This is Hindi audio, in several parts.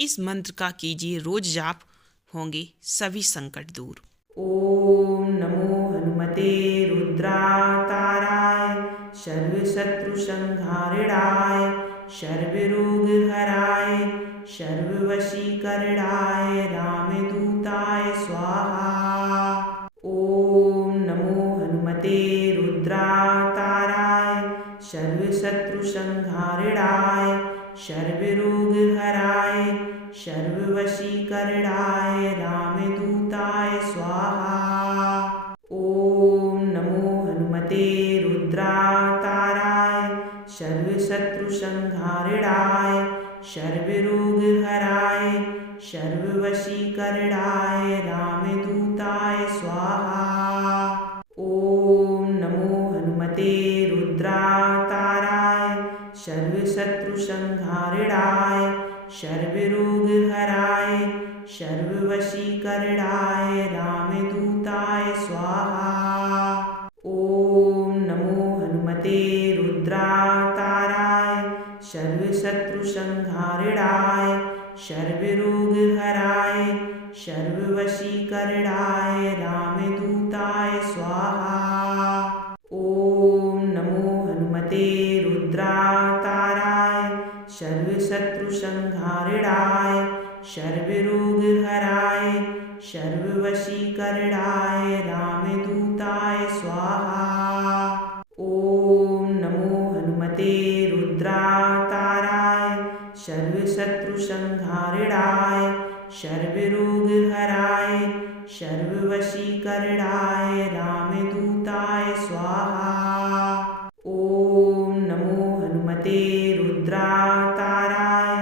इस मंत्र का कीजिए रोज जाप, होंगे सभी संकट दूर। ओम नमो हनुमते रुद्राताराय सर्वशत्रुसंहारिणाय सर्वरोगहराय सर्ववशीकरणाय रामदूताय स्वाहा। ओम नमो हनुमते रुद्राताराय सर्वशत्रुसंहारिणाय सर्वरोगहराय सर्ववशीकरणाय रामदूताय स्वाहा। ओम नमो हनुमते रुद्राताराय सर्वशत्रुसंहारिणाय सर्वरोगहराय सर्ववशीकरणाय रामदूताय स्वाहा। ओम नमो हनुमते रुद्राताराय सर्वशत्रुसंहारिणाय सर्वरोगहराय सर्ववशीकरणाय रामदूताय स्वाहा। ओम नमो हनुमते रुद्राताराय सर्वशत्रुसंहारिणाय सर्वरोगहराय सर्ववशीकरणाय रामदूताय स्वाहा। ओम नमो हनुमते रुद्राताराय सर्वशत्रुसंहारिणाय सर्वरोगहराय सर्ववशीकरणाय रामदूताय स्वाहा। ओम नमो हनुमते रुद्राताराय सर्वशत्रुसंहारिणाय सर्वरोगहराय सर्ववशीकरणाय रामदूताय स्वाहा। ओम नमो हनुमते रुद्राताराय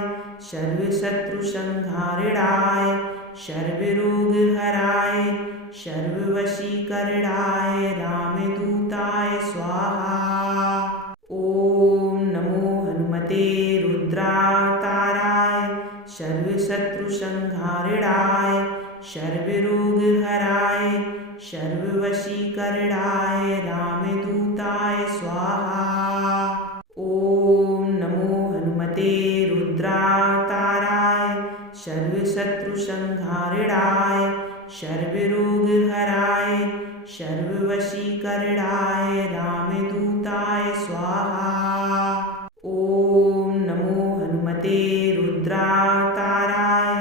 सर्वशत्रुसंहारिणाय सर्वरोगहराय सर्ववशीकरणाय रामदूताय स्वाहा। ओम नमो हनुमते रुद्राताराय सर्वशत्रुसंहारिणाय सर्वरोगहराय सर्ववशीकरणाय रामदूताय स्वाहा। ओम नमो हनुमते रुद्राताराय सर्वशत्रुसंहारिणाय सर्वरोगहराय सर्ववशीकरणाय रामदूताय स्वाहा। ओम नमो हनुमते रुद्राताराय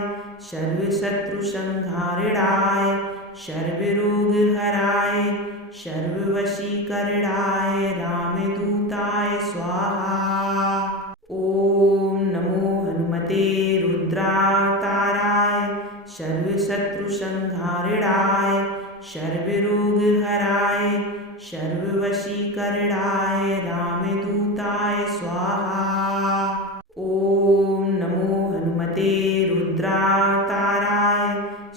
सर्वशत्रुसंहारिणाय सर्वरोगहराय सर्ववशीकरणाय रामदूताय स्वाहा। ओम नमो हनुमते रुद्राताराय सर्वशत्रुसंहारिणाय सर्वरोगहराय सर्ववशीकरणाय रामदूताय स्वाहा। ओम नमो हनुमते रुद्राताराय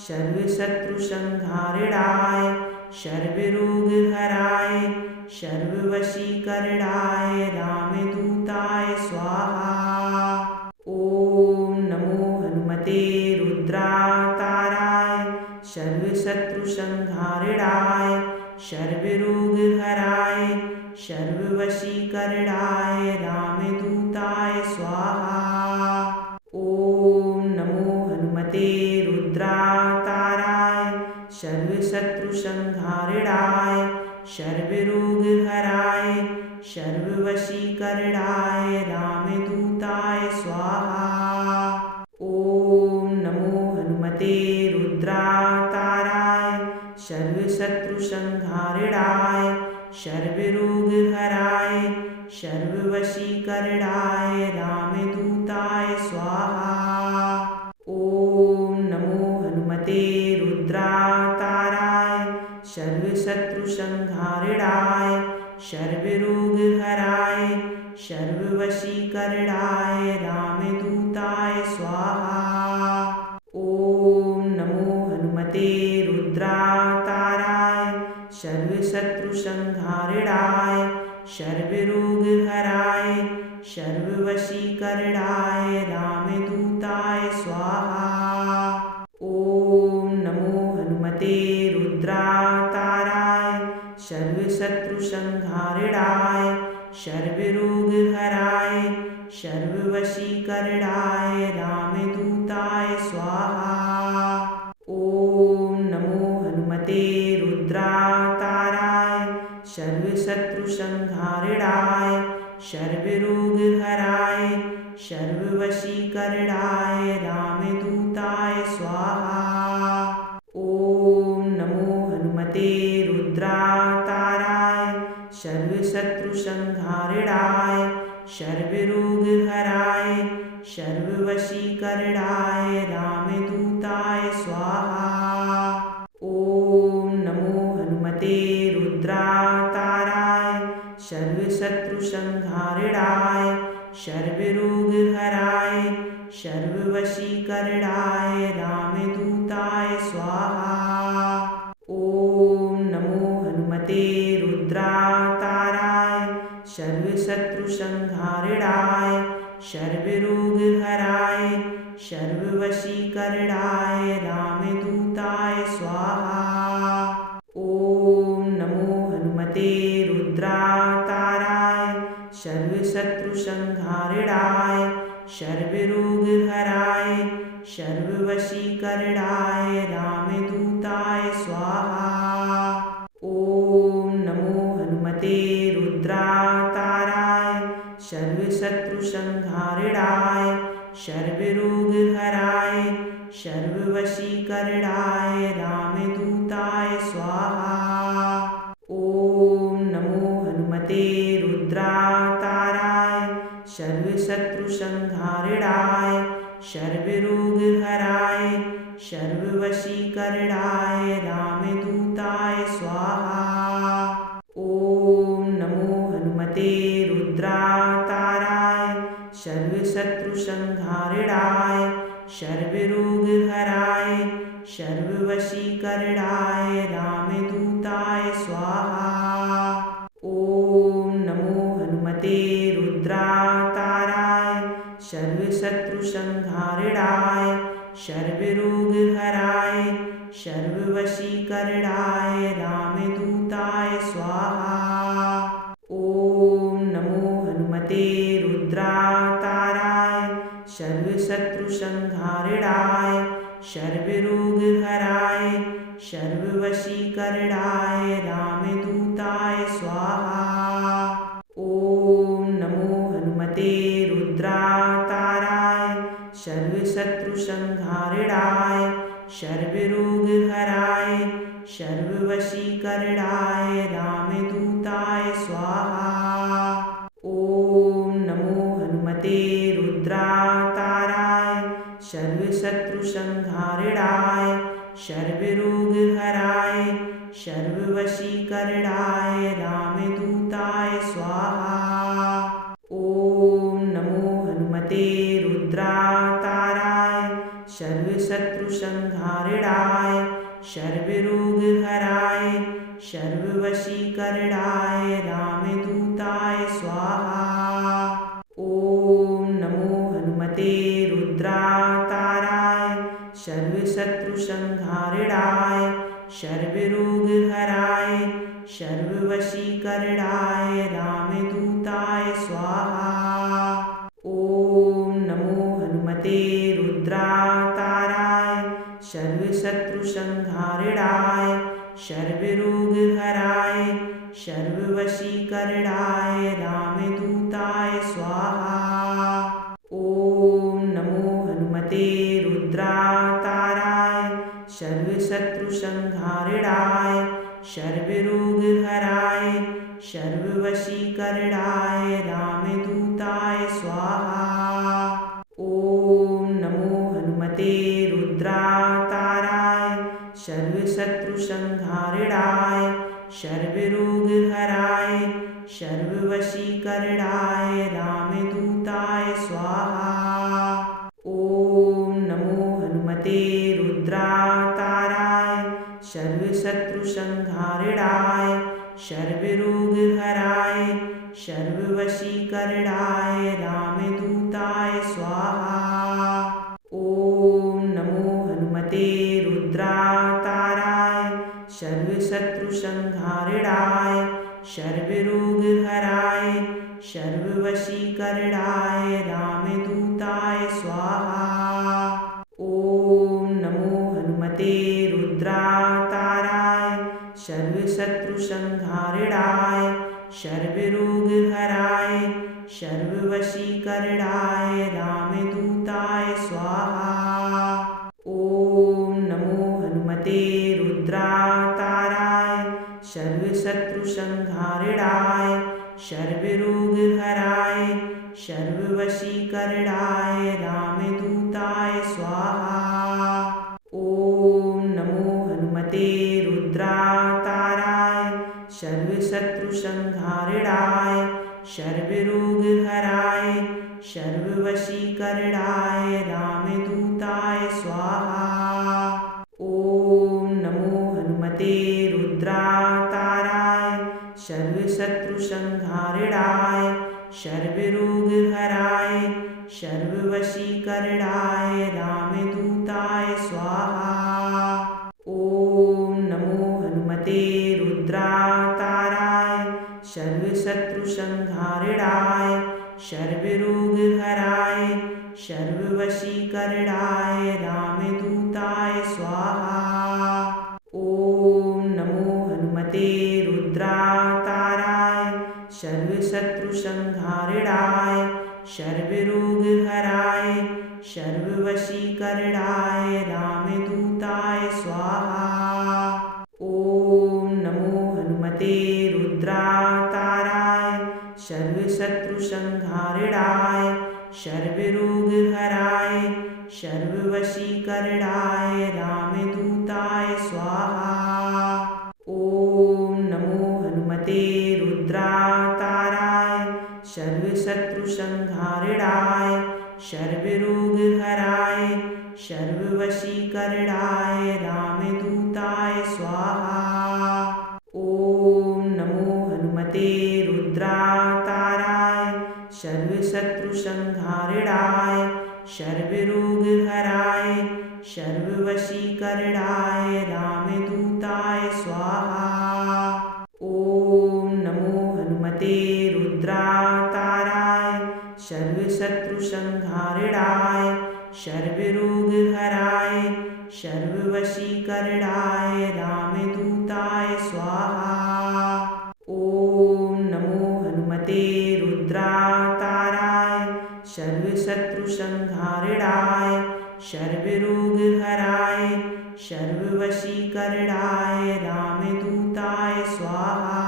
सर्वशत्रुसंहारिणाय सर्वरोगहराय सर्ववशीकरणाय रामदूताय स्वाहा। ओम नमो हनुमते रुद्राताराय सर्वशत्रुसंहारिणाय सर्वरोगहराय सर्ववशीकरणाय रामदूताय स्वाहा। ओम नमो हनुमते रुद्राताराय सर्वशत्रुसंहारिणाय सर्वरोगहराय सर्ववशीकरणाय रामदूताय स्वाहा। ओम नमो हनुमते रुद्राताराय सर्वशत्रुसंहारिणाय सर्वरोगहराय सर्ववशीकरणाय रामदूताय स्वाहा। ओम नमो हनुमते रुद्राताराय सर्वशत्रुसंहारिणाय सर्वरोगहराय सर्ववशीकरणाय रामदूताय स्वाहा। ओम नमो हनुमते रुद्राताराय सर्वशत्रुसंहारिणाय सर्वरोगहराय सर्ववशीकरणाय रामदूताय स्वाहा। ओम नमो हनुमते रुद्राताराय सर्वशत्रुसंहारिणाय सर्वरोगहराय सर्ववशीकरणाय रामदूताय सर्वसंहारिणाय सर्वरोग हराय सर्ववशीकरणाय रामदूताय स्वाहा। ओम नमो हनुमते रुद्रावताराय सर्वशत्रुसंहारिणाय सर्वरोगहराय सर्ववशीकरणाय रामदूताय स्वाहा। ओम नमो हनुमते रुद्रावताराय सर्वशत्रुसंहारिणाय सर्वरोगहराय सर्ववशीकरणाय रामदूताय स्वाहा। ओम नमो हनुमते रुद्रावताराय सर्वशत्रुसंहारिणाय सर्वरोगहराय सर्ववशीकरणाय रामदूताय स्वाहा। ओम नमो हनुमते रुद्रावताराय सर्वशत्रुसंहारिणाय सर्वरोगहराय सर्ववशीकरणाय रामदूताय स्वाहा। ओम नमो हनुमते रुद्रावताराय सर्वशत्रुसंहारिणाय सर्वरोगहराय सर्ववशीकरणाय रामदूताय स्वाहा। ओम नमो हनुमते रुद्रावताराय सर्वशत्रुसंहारिणाय सर्वरोगहराय सर्ववशीकरणाय रामदूताय स्वाहा। ओम नमो हनुमते रुद्रावताराय सर्वशत्रुसंहारिणाय सर्वरोगहराय सर्ववशीकरणाय रामदूताय स्वाहा। ओम नमो हनुमते रुद्रावताराय सर्वशत्रुसंहारिणाय सर्वरोगहराय सर्ववशीकरणाय रामदूताय स्वाहा। ओम नमो हनुमते रुद्रावताराय सर्वशत्रुसंहारिणाय सर्वरोगहराय सर्ववशीकरणाय रामदूताय स्वाहा। ओम नमो हनुमते रुद्रावताराय सर्वशत्रुसंहारिणाय सर्वरोगहराय सर्ववशीकरणाय रामदूताय स्वाहा। ओम नमो हनुमते रुद्रावताराय सर्वशत्रुसंहारिणाय सर्वरोगहराय सर्ववशीकरणाय रामदूताय स्वाहा। ओम नमो हनुमते रुद्रावताराय सर्वशत्रुसंहारिणाय सर्वरोगहराय सर्ववशीकरणाय रामदूताय स्वाहा। ओम नमो हनुमते रुद्रावताराय सर्वशत्रुसंहारिणाय सर्वरोगहराय सर्ववशीकरणाय रामदूताय स्वाहा। ओम नमो हनुमते रुद्रावताराय सर्वशत्रुसंहारिणाय सर्वरोगहराय सर्ववशीकरणाय रामदूताय स्वाहा। ओम नमो हनुमते रुद्रावताराय सर्वशत्रुसंहारिणाय सर्वरोगहराय सर्ववशीकरणाय रामदूताय स्वाहा। ओम नमो हनुमते रुद्रावताराय सर्वशत्रुसंहारिणाय सर्वरोगहराय सर्ववशीकरणाय रामदूताय स्वाहा। ओम नमो हनुमते रुद्रावताराय सर्वशत्रुसंहारिणाय सर्वरोगहराय सर्ववशीकरणाय रामदूताय स्वाहा। ओम नमो हनुमते रुद्रावताराय सर्वशत्रुसंहारिणाय सर्वरोगहराय सर्ववशीकरणाय रामदूताय स्वाहा। ओम नमो हनुमते रुद्रावताराय सर्वशत्रुसंहारिणाय सर्वरोग हराय सर्ववशीकरणाय रामदूताय स्वाहा। ओम नमो हनुमते रुद्रावताराय सर्वशत्रुसंहारणाय सर्वरोग हराय सर्ववशीकरणाय रामदूताय स्वाहा। ओम नमो हनुमते रुद्रावताराय सर्वशत्रुसंहारणाय सर्वरोग हराय सर्ववशीकरणाय रामदूताय स्वाहा। ओम नमो हनुमते रुद्रावताराय सर्वशत्रुसंहारणाय सर्वरोग हराय सर्ववशीकरणाय रामदूताय स्वाहा। ओम नमो हनुमते रुद्रावताराय सर्वशत्रुसंहारणाय सर्वरोग हराय सर्ववशीकरणाय रामदूताय स्वाहा। ओम नमो हनुमते रुद्रावताराय सर्वशत्रुसंहारणाय सर्वरोग हराय सर्ववशीकरणाय रामदूताय स्वाहा। ओम नमो हनुमते रुद्रावताराय सर्वशत्रुसंहारणाय सर्वरोग हराय सर्ववशीकरणाय रामदूताय स्वाहा। ओम नमो हनुमते रुद्रावताराय सर्वशत्रुसंहारणाय सर्वरोग हराय सर्ववशीकरणाय रामदूताय स्वाहा। ओम नमो हनुमते रुद्रावताराय सर्वशत्रुसंहारणाय सर्वरोग हराय सर्ववशीकरणाय रामदूताय स्वाहा। ओम नमो हनुमते रुद्रावताराय सर्वशत्रुसंहारणाय सर्वरोग हराय सर्ववशीकरणाय रामदूताय स्वाहा। ओम नमो हनुमते रुद्रावताराय सर्वशत्रुसंहारणाय सर्वरोग हराय सर्ववशीकरणाय रामदूताय स्वाहा।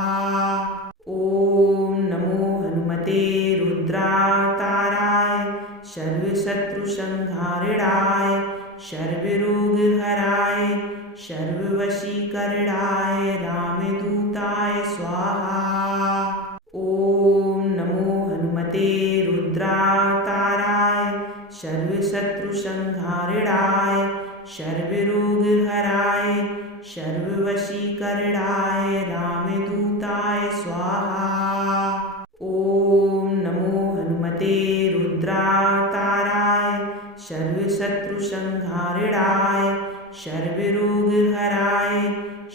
ओम नमो हनुमते रुद्रावताराय सर्वशत्रुसंहारणाय सर्वरोग हराय सर्ववशीकरणाय रामदूताय स्वाहा। ओम नमो हनुमते रुद्रावताराय सर्वशत्रुसंहारणाय सर्वरोग हराय सर्ववशीकरणाय रामदूताय स्वाहा। ओम नमो हनुमते रुद्रावताराय सर्वशत्रुसंहारणाय सर्वरोग हराय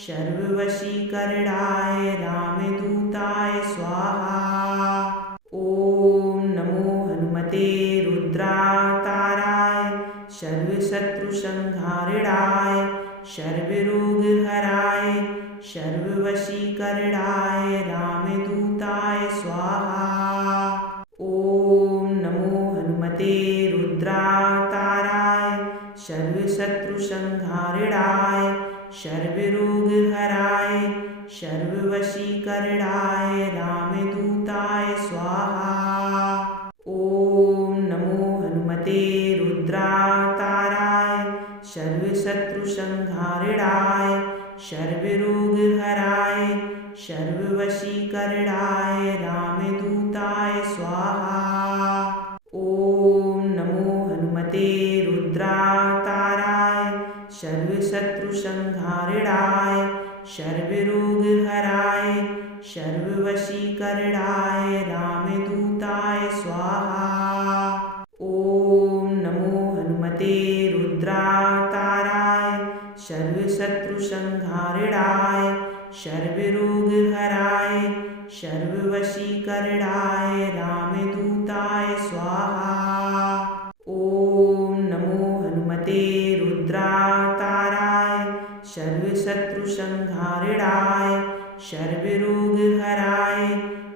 सर्ववशीकरणाय रामदूताय स्वाहा। ओम नमो हनुमते रुद्रावताराय सर्वशत्रुसंहारणाय सर्वरोग हराय सर्ववशीकरणाय रामदूताय स्वाहा। ओम नमो हनुमते रुद्रावताराय सर्वशत्रुसंहारणाय सर्वरोग हराय सर्ववशीकरणाय रामदूताय स्वाहा। ओम नमो हनुमते रुद्रावताराय सर्वशत्रुसंहारणाय सर्वरोग हराय सर्ववशीकरणाय रामदूताय स्वाहा। ओम नमो हनुमते रुद्रावताराय सर्वशत्रुसंहारणाय सर्वरोग हराय सर्ववशीकरणाय रामदूताय स्वाहा। ओम नमो हनुमते रुद्रावताराय सर्वशत्रुसंहारणाय सर्वरोग हराय सर्ववशीकरणाय रामदूताय स्वाहा। ओम नमो हनुमते रुद्रावताराय सर्वशत्रुसंहारणाय सर्वरोग हराय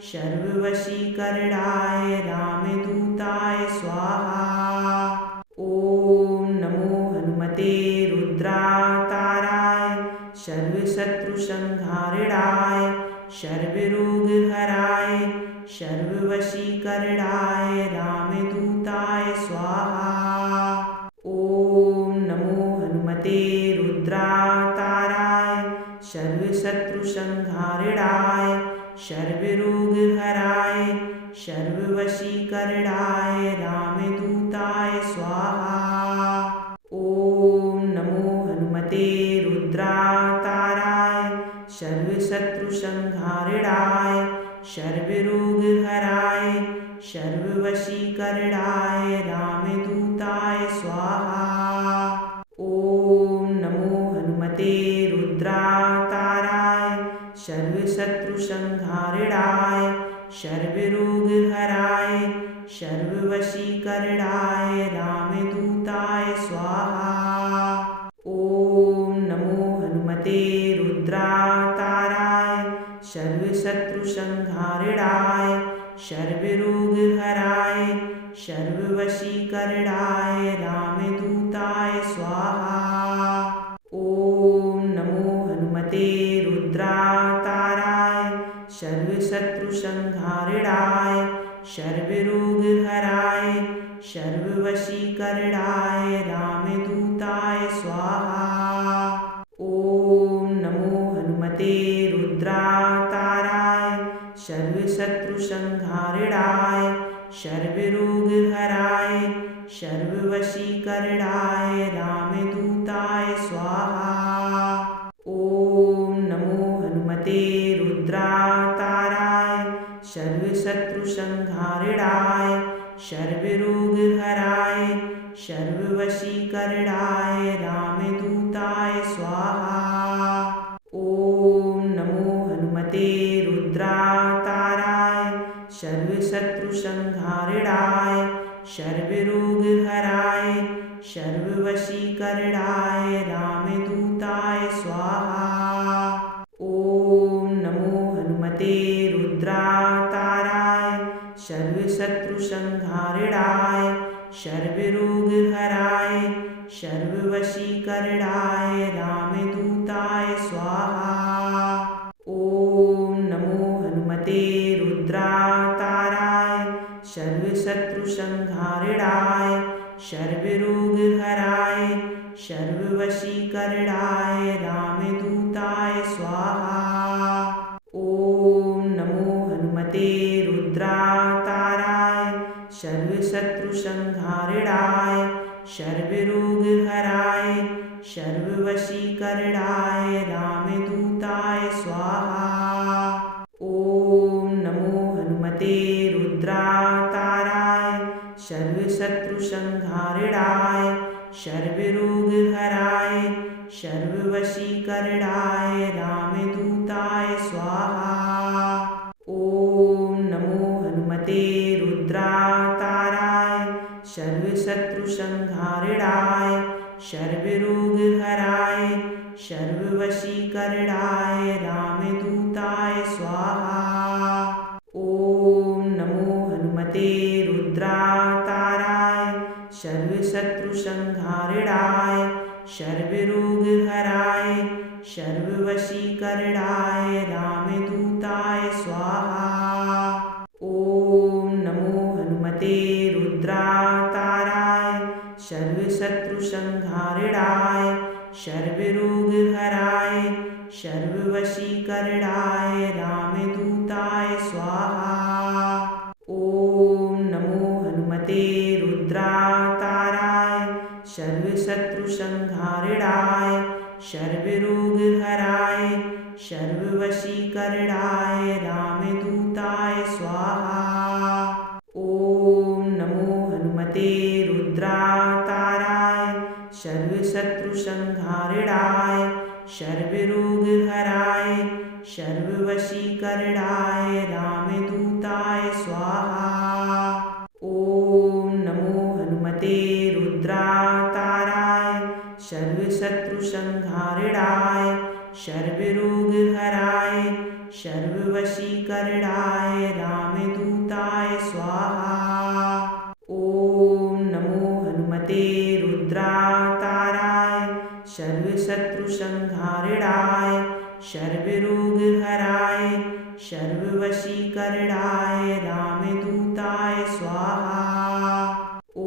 सर्ववशीकरणाय रामदूताय स्वाहा। ॐ नमो हनुमते रुद्रावताराय सर्वशत्रुसंहारणाय सर्वरोगहराय सर्ववशीकरणाय रामदूताय स्वाहा। ॐ नमो हनुमते रुद्रावताराय सर्वशत्रुसंहारणाय सर्वरोगहराय सर्ववशीकरणाय रामदूताय स्वाहा। ॐ नमो हनुमते रुद्रावताराय सर्वशत्रुसंहारणाय सर्वरोगहराय सर्ववशीकरणाय रामदूताय स्वाहा। ॐ नमो हनुमते रुद्रावताराय सर्वशत्रुसंहारणाय सर्वरोगहराय सर्ववशीकरणाय रामदूताय स्वाहा। ॐ नमो हनुमते रुद्रावताराय सर्वशत्रुसंहारणाय सर्वरोगहराय सर्ववशीकरणाय रामदूताय स्वाहा। ॐ नमो हनुमते रुद्रावताराय सर्वशत्रुसंहारणाय सर्वरोगहराय सर्ववशीकरणाय रामदूताय स्वाहा। ॐ नमो हनुमते रुद्रावताराय सर्वशत्रुसंहारणाय सर्वरोगहराय सर्ववशीकरणाय रामदूताय स्वाहा। ॐ नमो हनुमते रुद्रावताराय सर्वशत्रुसंहारणाय सर्वरोगहराय सर्ववशीकरणाय रामदूताय स्वाहा। ॐ नमो हनुमते रुद्रावताराय सर्वशत्रुसंहारणाय सर्वरोगहराय सर्ववशीकरणाय रामदूताय स्वाहा। ॐ नमो हनुमते रुद्रावताराय सर्वशत्रुसंहारणाय सर्वरोगहराय सर्ववशीकरणाय रामदूताय स्वाहा। ॐ नमो हनुमते रुद्रावताराय सर्वशत्रुसंहारणाय सर्वरोगहराय सर्ववशीकरणाय रामदूताय स्वाहा। ॐ नमो हनुमते रुद्रावताराय सर्वशत्रुसंहारणाय सर्वरोगहराय सर्ववशीकरणाय रामदूताय स्वाहा। ॐ नमो हनुमते रुद्रावताराय सर्वशत्रुसंहारणाय सर्वरोगहराय सर्ववशीकरणाय रामदूताय स्वाहा। ॐ नमो हनुमते रुद्रावताराय सर्वशत्रुसंहारणाय सर्वरोगहराय सर्ववशीकरणाय रामदूताय स्वाहा। ॐ नमो हनुमते रुद्रावताराय सर्वशत्रुसंहारणाय सर्वरोगहराय सर्ववशीकरणाय रामदूताय स्वाहा। ॐ नमो हनुमते रुद्रावताराय सर्वशत्रुसंहारणाय सर्वरोगहराय सर्ववशीकरणाय रामदूताय स्वाहा। ॐ नमो हनुमते रुद्रावताराय सर्वशत्रुसंहारणाय सर्वरोगहराय सर्ववशीकरणाय रामदूताय स्वाहा। ॐ नमो हनुमते रुद्रावताराय सर्वशत्रुसंहारणाय सर्वरोगहराय सर्ववशीकरणाय रामदूताय स्वाहा। ॐ नमो हनुमते रुद्रावताराय सर्वशत्रुसंहारणाय सर्वरोगहराय सर्ववशीकरणाय रामदूताय स्वाहा। ॐ नमो हनुमते रुद्रावताराय सर्वशत्रुसंहारणाय सर्वरोगहराय सर्ववशीकरणाय रामदूताय स्वाहा। ॐ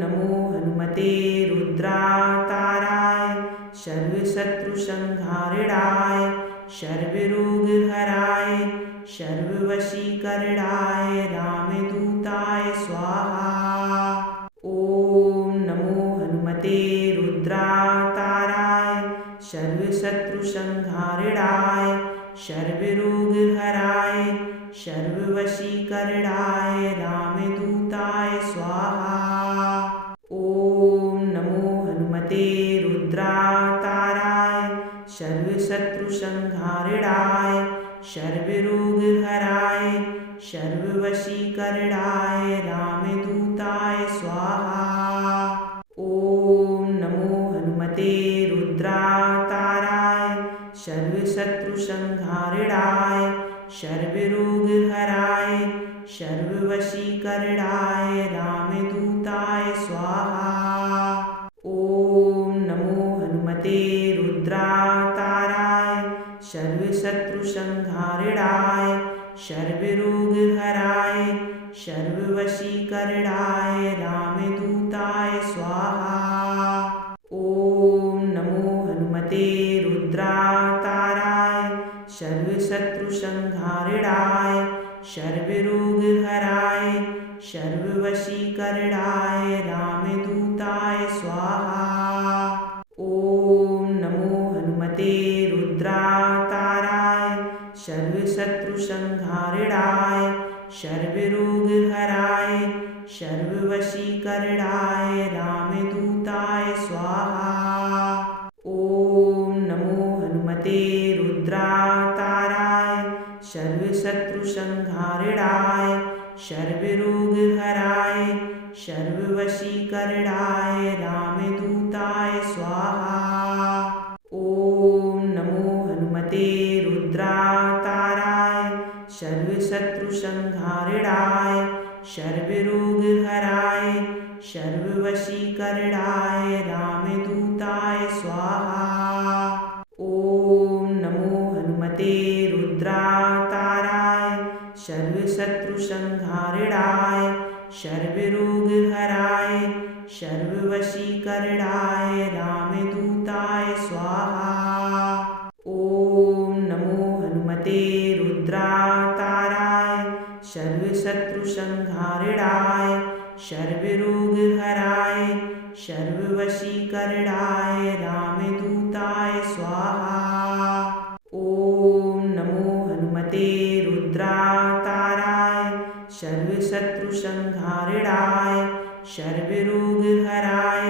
नमो हनुमते रुद्रावताराय सर्वशत्रुसंहारणाय सर्वरोगहराय सर्ववशीकरणाय रामदूताय स्वाहा। ॐ नमो हनुमते रुद्रावताराय सर्वशत्रुसंहारणाय सर्वरोगहराय सर्ववशीकरणाय रामदूताय स्वाहा। ॐ नमो हनुमते रुद्रावताराय सर्वशत्रुसंहारणाय सर्वरोगहराय सर्ववशीकरणाय रामदूताय स्वाहा। ॐ नमो हनुमते रुद्रावताराय सर्वशत्रुसंहारणाय सर्वरोगहराय सर्ववशीकरणाय रामदूताय स्वाहा। ॐ नमो हनुमते रुद्रावताराय सर्वशत्रुसंहारणाय सर्वरोगहराय सर्ववशीकरणाय रामदूताय स्वाहा। ॐ नमो हनुमते रुद्रावताराय सर्वशत्रुसंहारणाय सर्वरोगहराय सर्ववशीकरणाय रामदूताय स्वाहा। ॐ नमो हनुमते रुद्रावताराय सर्वशत्रुसंहारणाय सर्वरोगहराय सर्ववशीकरणाय रामदूताय स्वाहा। ॐ नमो हनुमते रुद्रावताराय सर्वशत्रुसंहारणाय सर्वरोगहराय सर्ववशीकरणाय रामदूताय स्वाहा। ॐ नमो हनुमते रुद्रावताराय सर्वशत्रुसंहारणाय सर्वरोगहराय सर्ववशीकरणाय रामदूताय स्वाहा। ॐ नमो हनुमते रुद्रावताराय सर्वशत्रुसंहारणाय सर्वरोगहराय सर्ववशीकरणाय रामदूताय स्वाहा। ॐ नमो हनुमते रुद्रावताराय सर्वशत्रुसंहारणाय सर्वरोगहराय सर्ववशीकरणाय रामदूताय स्वाहा। ॐ नमो हनुमते रुद्रावताराय सर्वशत्रुसंहारणाय सर्वरोगहराय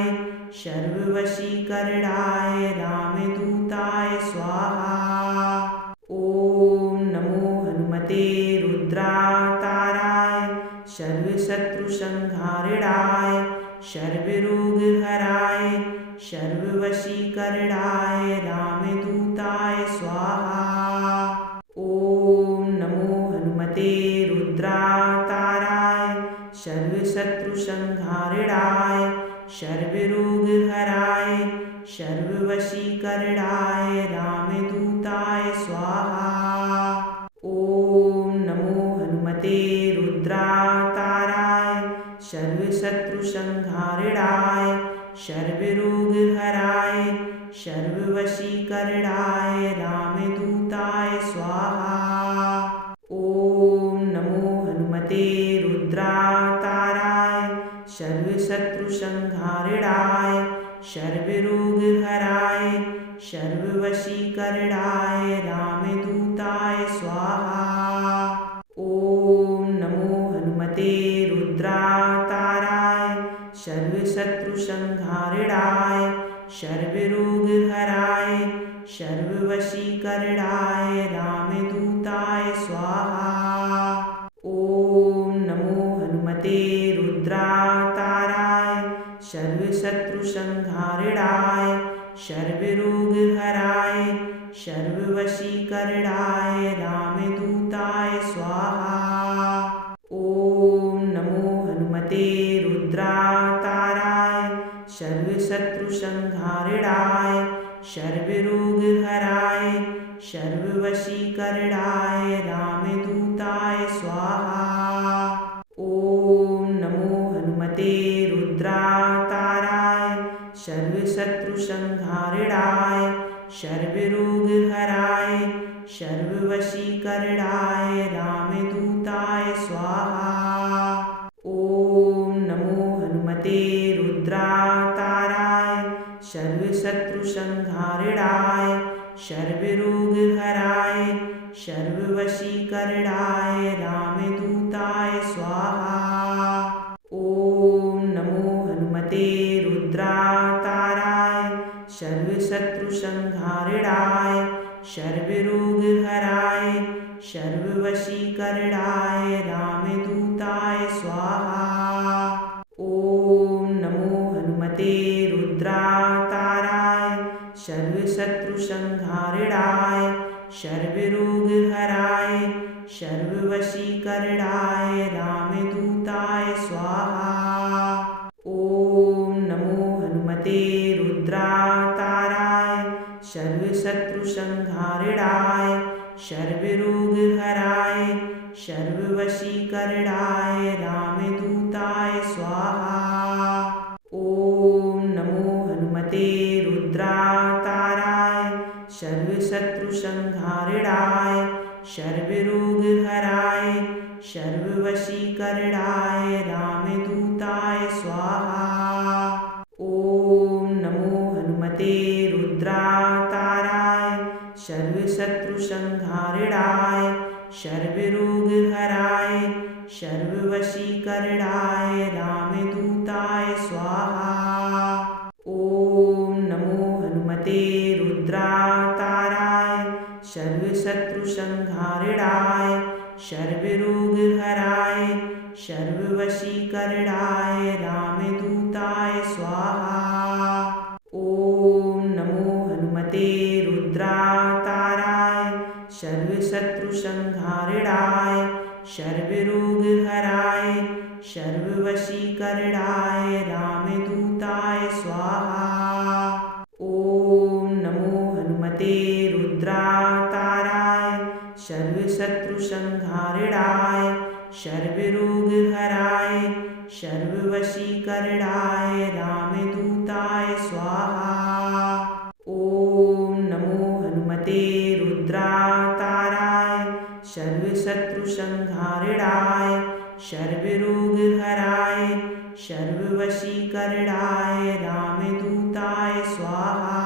सर्ववशीकरणाय रामदूताय स्वाहा। ॐ नमो हनुमते रुद्रावताराय सर्वशत्रुसंहारणाय सर्वरोगहराय सर्ववशीकरणाय रामदूताय स्वाहा। ॐ नमो हनुमते रुद्रावताराय सर्वशत्रुसंहारणाय सर्वरोगहराय सर्ववशीकरणाय रामदूताय स्वाहा। ॐ नमो हनुमते रुद्रावताराय सर्वशत्रुसंहारणाय सर्वरोगहराय सर्ववशीकरणाय रामदूताय स्वाहा। ॐ नमो हनुमते रुद्रावताराय सर्वशत्रुसंहारणाय सर्वरोगहराय सर्ववशीकरणाय रामदूताय स्वाहा। ॐ नमो हनुमते रुद्रावताराय सर्वशत्रुसंहारणाय सर्वरोगहराय सर्ववशीकरणाय रामदूताय स्वाहा। ॐ नमो हनुमते रुद्रावताराय सर्वशत्रुसंहारणाय सर्वरोगहराय सर्ववशीकरणाय रामदूताय स्वाहा। ॐ नमो हनुमते रुद्रावताराय सर्वशत्रुसंहारणाय सर्वरोगहराय सर्ववशीकरणाय रामदूताय स्वाहा। ॐ नमो हनुमते रुद्रावताराय सर्वशत्रुसंहारणाय सर्वरोगहराय सर्ववशीकरणाय रामदूताय स्वाहा। ॐ नमो हनुमते रुद्रावताराय सर्वशत्रुसंहारणाय सर्वरोगहराय सर्ववशीकरणाय रामदूताय स्वाहा। ॐ नमो हनुमते रुद्रावताराय सर्वशत्रुसंहारणाय सर्वरोगहराय सर्ववशीकरणाय रामदूताय स्वाहा। ॐ नमो हनुमते रुद्रावताराय सर्वशत्रुसंहारणाय सर्वरोगहराय सर्ववशीकरणाय रामदूताय स्वाहा। ॐ नमो हनुमते रुद्रावताराय सर्वशत्रुसंहारणाय सर्वरोगहराय सर्ववशीकरणाय रामदूताय स्वाहा। ॐ नमो हनुमते रुद्रावताराय सर्वशत्रुसंहारणाय सर्वरोगहराय सर्ववशीकरणाय रामदूताय स्वाहा। ॐ नमो हनुमते रुद्रावताराय सर्वशत्रुसंहारणाय सर्वरोगहराय सर्ववशीकरणाय रामदूताय स्वाहा। ॐ नमो हनुमते रुद्रावताराय सर्वशत्रुसंहारणाय सर्वरोगहराय सर्ववशीकरणाय रामदूताय स्वाहा। ॐ नमो हनुमते रुद्रावताराय सर्वशत्रुसंहारणाय सर्वरोगहराय सर्ववशीकरणाय रामदूताय स्वाहा। ॐ नमो हनुमते रुद्रावताराय सर्वशत्रुसंहारणाय सर्वरोगहराय सर्ववशीकरणाय रामदूताय स्वाहा। ॐ नमो हनुमते रुद्रावताराय सर्वशत्रुसंहारणाय सर्वरोगहराय सर्ववशीकरणाय रामदूताय स्वाहा।